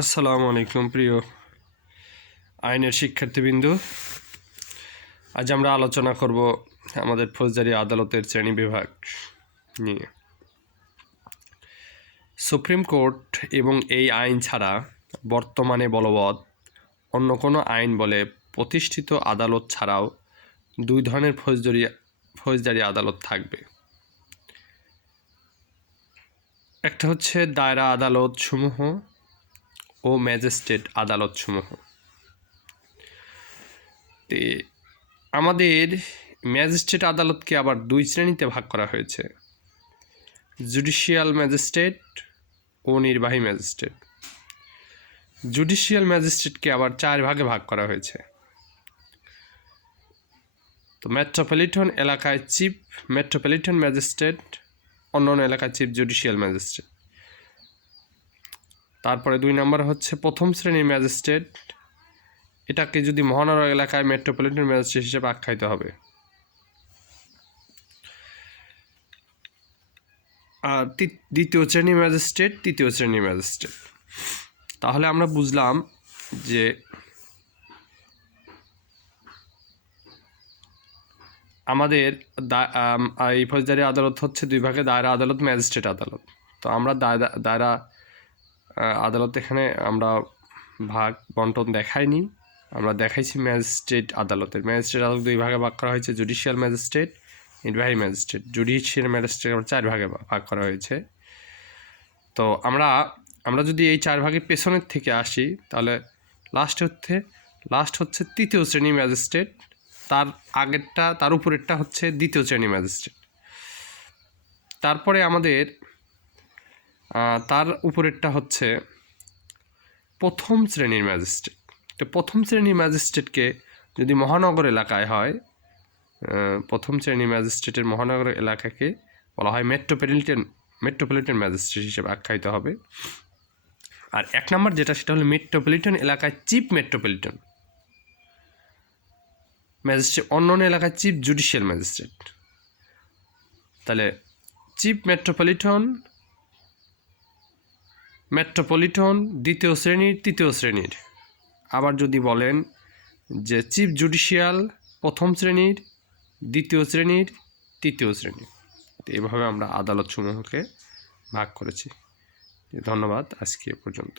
আসসালামু আলাইকুম প্রিয় আইনের শিক্ষার্থীবৃন্দ। আজ আমরা আলোচনা করব আমাদের ফৌজদারি আদালতের শ্রেণী বিভাগ নিয়ে। সুপ্রিম কোর্ট এবং এই আইন ছাড়া বর্তমানে বলবৎ অন্য কোনো আইন বলে প্রতিষ্ঠিত আদালত ছাড়াও দুই ধরনের ফৌজদারি আদালত থাকবে। একটা হচ্ছে দায়রা আদালত সমূহ ও ম্যাজিস্ট্রেট আদালত সমূহ। আমাদের ম্যাজিস্ট্রেট আদালতকে আবার দুই শ্রেণীতে ভাগ করা হয়েছে, জুডিশিয়াল ম্যাজিস্ট্রেট ও নির্বাহী ম্যাজিস্ট্রেট। জুডিশিয়াল ম্যাজিস্ট্রেটকে আবার চার ভাগে ভাগ করা হয়েছে। তো মেট্রোপলিটন এলাকায় চিফ মেট্রোপলিটন ম্যাজিস্ট্রেট, অন্যান্য এলাকায় চিফ জুডিশিয়াল ম্যাজিস্ট্রেট। তারপরে 2 নম্বর হচ্ছে প্রথম শ্রেণীর ম্যাজিস্ট্রেট, এটাকে যদি মহানগর এলাকায় মেট্রোপলিটন ম্যাজিস্ট্রেট হিসেবে আখ্যায়িত হবে। আর দ্বিতীয় শ্রেণীর ম্যাজিস্ট্রেট, তৃতীয় শ্রেণীর ম্যাজিস্ট্রেট। তাহলে আমরা বুঝলাম যে আমাদের এই ফৌজদারি আদালত হচ্ছে দুই ভাগে, দায়রা আদালত, ম্যাজিস্ট্রেট আদালত। তো আমরা দায়রা আদালত এখানে আমরা ভাগ বন্টন দেখাইনি, আমরা দেখাইছি ম্যাজিস্ট্রেট আদালতের। ম্যাজিস্ট্রেট আদালত দুই ভাগে ভাগ করা হয়েছে, জুডিশিয়াল ম্যাজিস্ট্রেট, নির্বাহী ম্যাজিস্ট্রেট। জুডিশিয়াল ম্যাজিস্ট্রেট আবার চার ভাগে ভাগ করা হয়েছে। তো আমরা যদি এই চার ভাগের পেছনের থেকে আসি, তাহলে লাস্ট হচ্ছে তৃতীয় শ্রেণী ম্যাজিস্ট্রেট, তার আগেরটা তার উপরেরটা হচ্ছে দ্বিতীয় শ্রেণী ম্যাজিস্ট্রেট। তারপরে আমাদের তার উপরেরটা হচ্ছে প্রথম শ্রেণীর ম্যাজিস্ট্রেট। তো প্রথম শ্রেণীর ম্যাজিস্ট্রেটকে যদি মহানগর এলাকায় হয়, প্রথম শ্রেণীর ম্যাজিস্ট্রেটের মহানগর এলাকাকে বলা হয় মেট্রোপলিটন ম্যাজিস্ট্রেট হিসেবে আখ্যায়িত হবে। আর 1 নম্বর যেটা, সেটা হলো মেট্রোপলিটন এলাকায় চিফ মেট্রোপলিটন ম্যাজিস্ট্রেট, অন্য এলাকায় চিফ জুডিশিয়াল ম্যাজিস্ট্রেট। তাহলে চিফ মেট্রোপলিটন দ্বিতীয় শ্রেণীর, তৃতীয় শ্রেণীর। আবার যদি বলেন যে চিফ জুডিশিয়াল প্রথম শ্রেণীর, দ্বিতীয় শ্রেণীর, তৃতীয় শ্রেণীর। এইভাবে আমরা আদালত সমূহকে ভাগ করেছি। ধন্যবাদ, আজকে এ পর্যন্ত।